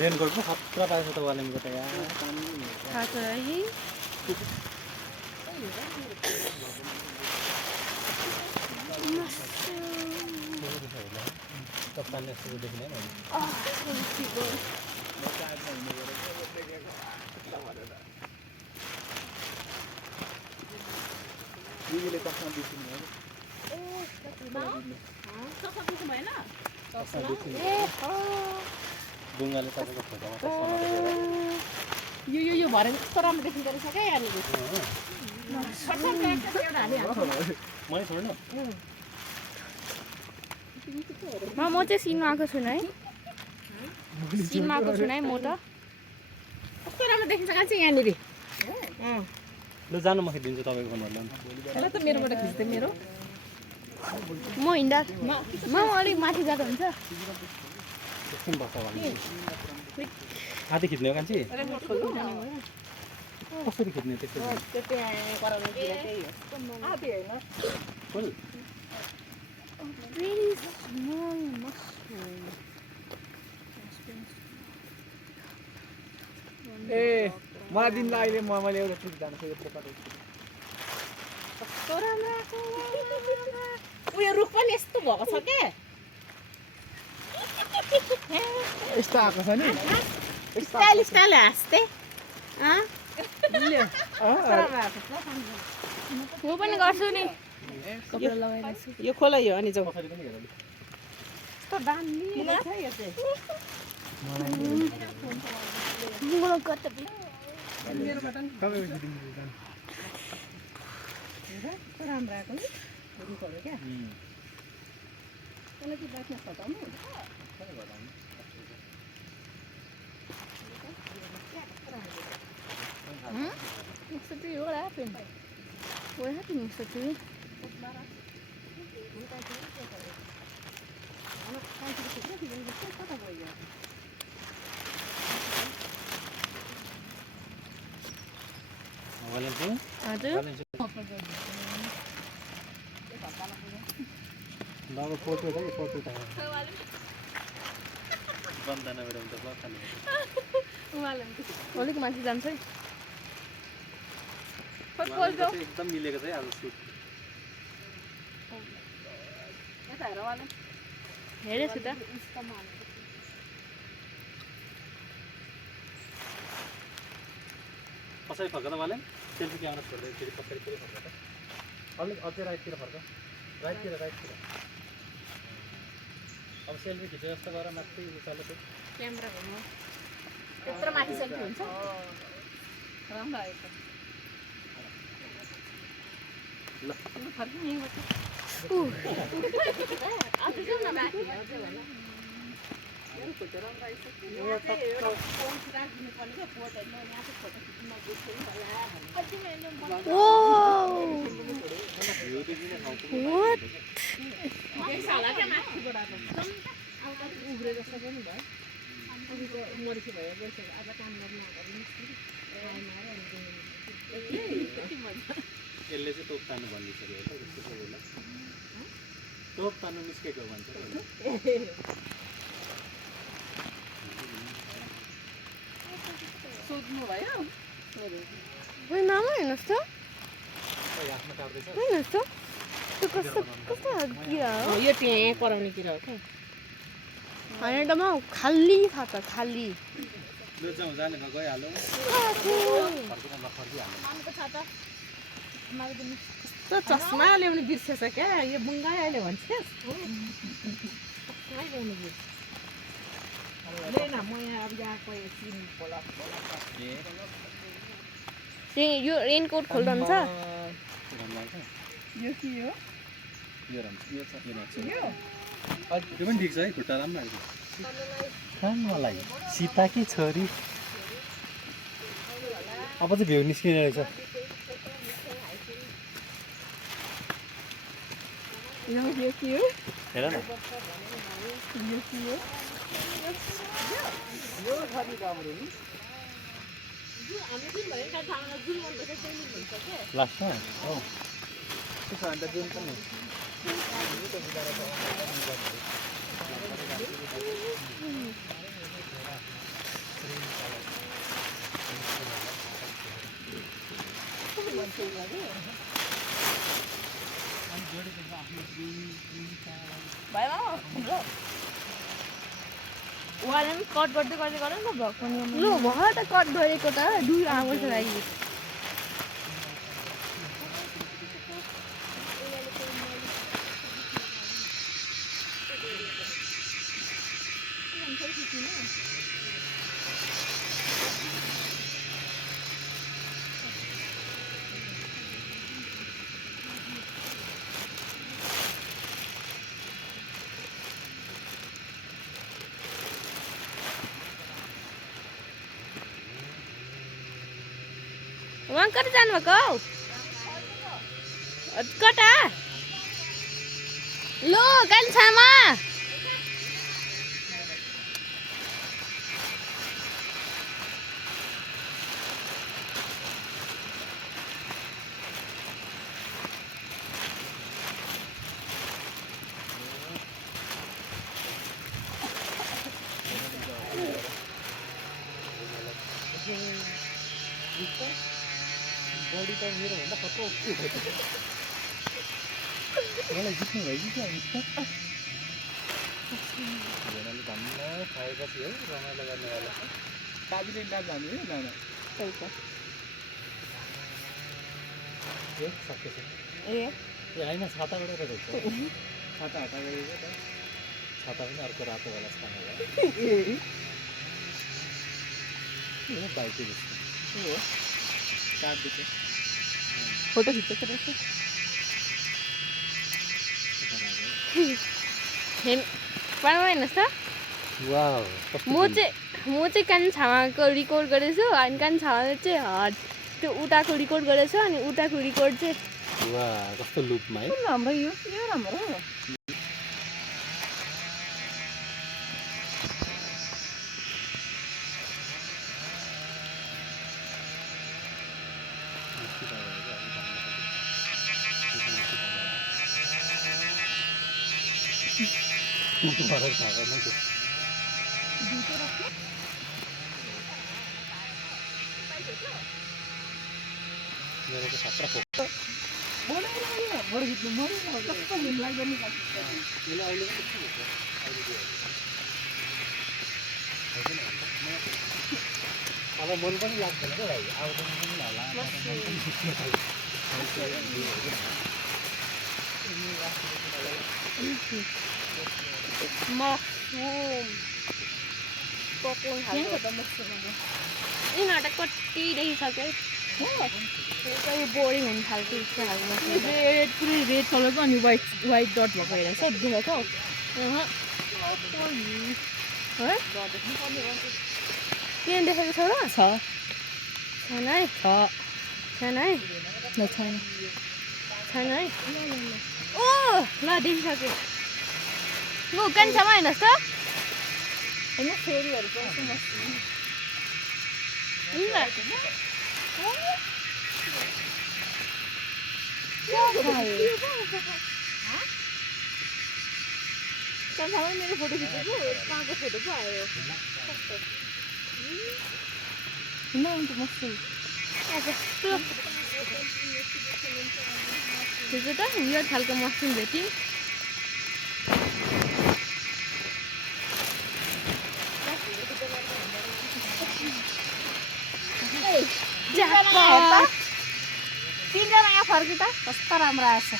Raincoat पो खतरा पाएछ त वालेमको त यार थाहा छ है कप्तानले सुरु देखिन है बुङ्गाले तपाईँको फोटोमा त यो भरे कस्तो राम्रो देखिँदो रहेछ क्या यहाँनिर मैले छोड्नु म चाहिँ सिनमा आएको छुइनँ है सिनमा आएको छुइनँ है म त कस्तो राम्रो देखिन्छ क्या चाहिँ यहाँनिर ल जानु म खिचिदिन्छु तपाईँको फोनबाट ल त मेरोबाट खिच्दै मेरो म हिँड्दा म अलिक माथि जाँदा हुन्छ एकछिन बस्छ भने आधी खिच्ने हो कान्छी कसरी खिच्ने त्यसरी फुल Very small mushroom. ए मलाई दिनलाई अहिले मैले एउटा ट्रिप जानु छ यो प्रकारले कस्तो राम्रो आएको उयो रुख पनि यस्तो भएको छ के यस्तो आएको छ नि स्टाइल स्टाइल हाँस्थे म पनि गर्छु नि कपडा लगाइरहेछु यो खोला यो अनि जाउँ कसरी पनि हेरौँ कस्तो दामी रहेछ यो चाहिँ मलाई कता तपाईँको दिदिन्छ कस्तो राम्रो आएको नि रुखहरू क्या त्यसलाई चाहिँ बाँच्न सघाउनु Yesterday, what happened? What happened yesterday? वालेमको हजुर बाबा फोटो त फोटो त बन्दाना बेर हुन्छ खाने अलिक माथि जान्छ है एकदम मिलेको छ है आज सुट हेरेछु त कसरी फर्क त वालेम सेल्फी क्यामेरा छोड्दै फेरि कसरी फेरि फर्क त अलिक अझै राइटतिर फर्क राइटतिर अब सेल्फी खिचे जस्तो गरेर माथि उचालो त्यो क्यामेरा घुम्नु त्यत्रो माथि सेल्फी हुन्छ राम्रो आएको ल फर्किनु यहीँबाट अझै जाउँ न माथि अझै भएन मेरो फोटो राम्रो आइसक्यो यहाँ चाहिँ एउटा पोज राखिदिनु पर्ने क्या फोटो म यहाँ चाहिँ फोटो खिच्नु नबिर्सेँ होला What? होला क्या माथिबाट अब उब्रे जस्तो पनि भयो अघिको मरिसी भयो गइसक्यो अब काम गर्नु अगाडि निस्किनु यसले चाहिँ तोप तान्नु भनिसक्यो होला जस्तो छ होला तोप तान्नु निस्केको भन्छ सोध्नु भयो Wait, Mama, हेर्नुहोस् त आफ्नो काट्दैछ हेर्नुहोस् त त्यो कस्तो कस्तो किरा हो यो त्यहाँ कराउने किरा हो क्या होइन त म खाली थाहा छ खाली ल जाउँ जाने गइहालौँ कस्तो चस्मा ल्याउनु बिर्सेछ क्या यो बुङ्गाई अहिले भन्छ चस्मै ल्याउनु बिर्स म यहाँ अब गएको एकछिन खोला यो रेनकोट खोल्दा हुन्छ यो के हो त्यो पनि ठिक छ है खुट्टा राम्रो आएको मलाई सीताकी छोरी अब चाहिँ भ्यू निस्किने रहेछ यो के हो हेर न लास्टमा हो त्यसो भने त जुन पनि वाले पनि कट गर्दै गर्दै गर न भ्लग पनि लु भयो त कट गरेको त 2 आवर्स लागि वहाँ कता जानुभएको हौ कता लो कान्छामा बडी त मेरो भन्दा कत्रो मलाई जित्नु भयो कि क्या उनीहरूले धन्न खाएपछि है रमाइलो गर्नेवाला दार्जिलिङ डाक जाने है जान सकेछ ए होइन छाता गरेर रहेछ छाता हटा गरेको त छाता पनि अर्को रातो होला सानो बाइकै जस्तो हो काट्दैछ फोटो खिचेको रहेछ हेर्नुहोस् त वाउ म चाहिँ कान्छामाको रिकर्ड गरेछु अनि कान्छामाले चाहिँ त्यो उताको रिकर्ड गरेछ अनि उताको रिकर्ड चाहिँ वा कस्तो लुपमा है राम्रो यो राम्रो फरक खाएको नै थियो मेरो त छात्रा फोक बढी जित्नु कस्तो घिन लाग्दैन नि यसले अहिले पनि कस्तो हुन्छ अहिले अब मन पनि लाग्दैन क्या भाइ आउँदैन पनि होला मसरुम पकाउनु थाल्छ यिनीहरू त कति देखिसक्यो यो बोरिङ हुनु थाल्छ यस्तो खालको रेड पुरै रेड कलरको अनि व्हाइट डट भएको हेरेछ देखेको किन देखेको छौ र छैन है छैन है छैन छैन है ओ ल देखिसक्यो लु कान्छामा हेर्नुहोस् त होइन फेरिहरू पनि मेरो फोटो खिचेको कहाँको फोटो पो आयो हिजो त उयो खालको मसरुम भेट्यौँ तिनजना यहाँ फर्की त कस्तो राम्रो आएछ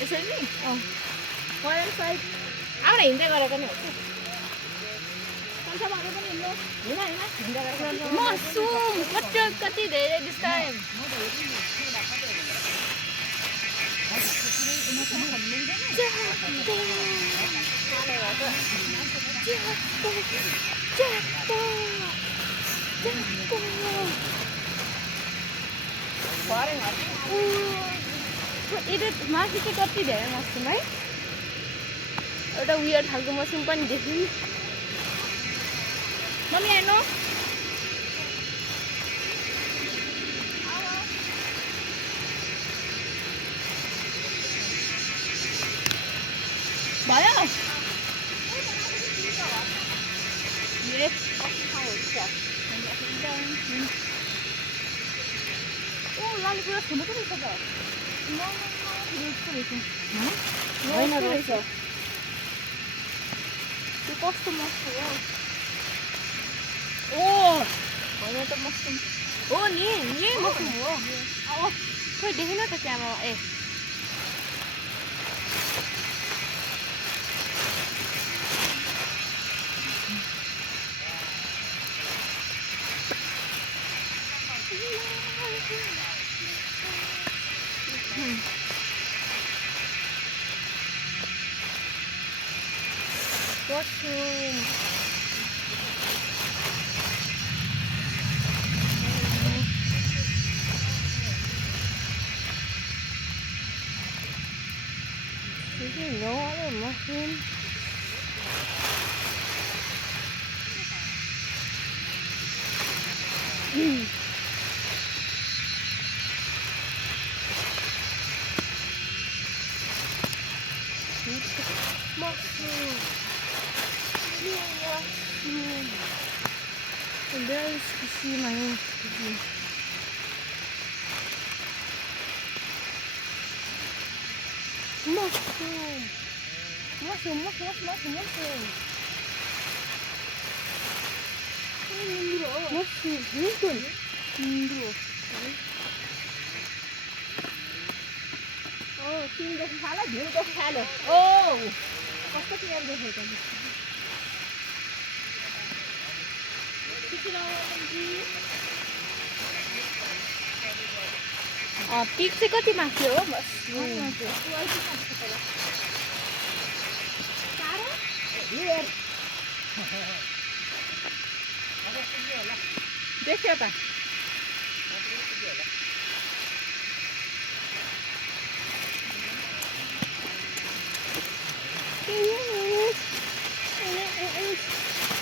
यसरी नि पहिला साइड आएर हिँड्दै गरेको नि हो मसरुम कति धेरै दिस टाइम यता माथि चाहिँ कति धेरै मसरुम है एउटा उयो खालको मसरुम पनि देख्यौँ मम्मी हेर्नु भयो लाली पुरा ठुलो पो रहेछ त होइन रहेछ त्यो कस्तो मस्तो हो होइन त मसरुम हो नि यही मसरुम हो खोइ देखेन त camera mushroom. Is there no other mushroom? Mushroom. Mushroom. And there is to see my own mushroom. Mushroom. Mushroom, mushroom, mushroom, mushroom. Mushroom, mushroom. Oh, तिमीदेखि खाला भिउदेखि खाले ओ कस्तो क्लियर देखेको नि पिक चाहिँ कति माथि हो बस देख्यो त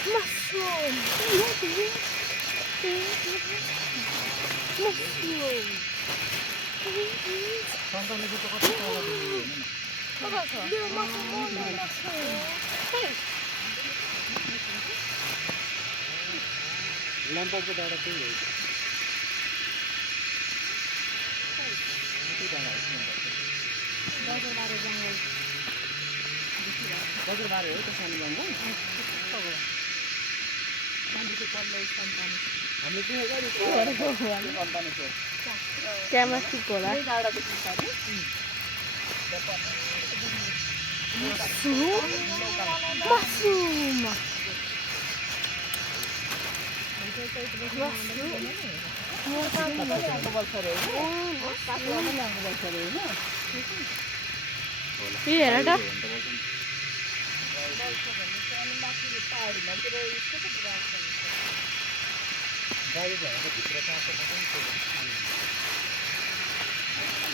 mushroom. Mushroom. ल्याम्पको डाँडा त्यही हो बजारबारे हो त सानो जङ्गल क्यामेरा ठिक होला हेर त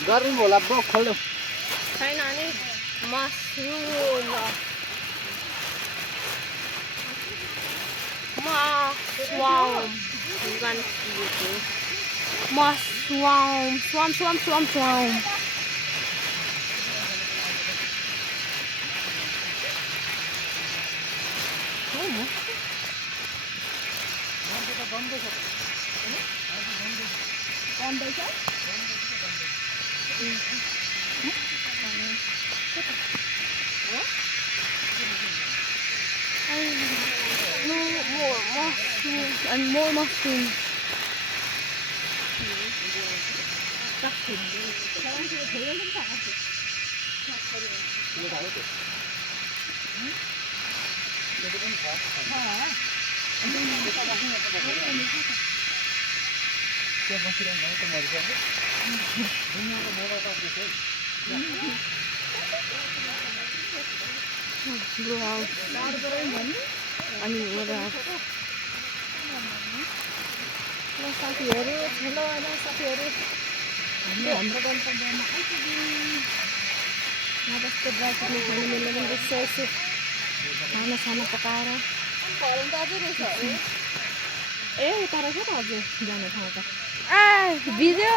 गर्मी होला ब्रो खोल्यो छैन नि mushroom swam. No more mushrooms and more mushrooms. Blue house. I mean, what else? साथीहरू ठुलो साथीहरू हाम्रो गन्तव्यमा आइपुग्यौँ यहाँ जस्तो ड्राइभरले खानु मिल्ने पनि रहेछ यसो खाना पकाएर ए उता रहेछ त अझै जाने ठाउँ त भिज्यो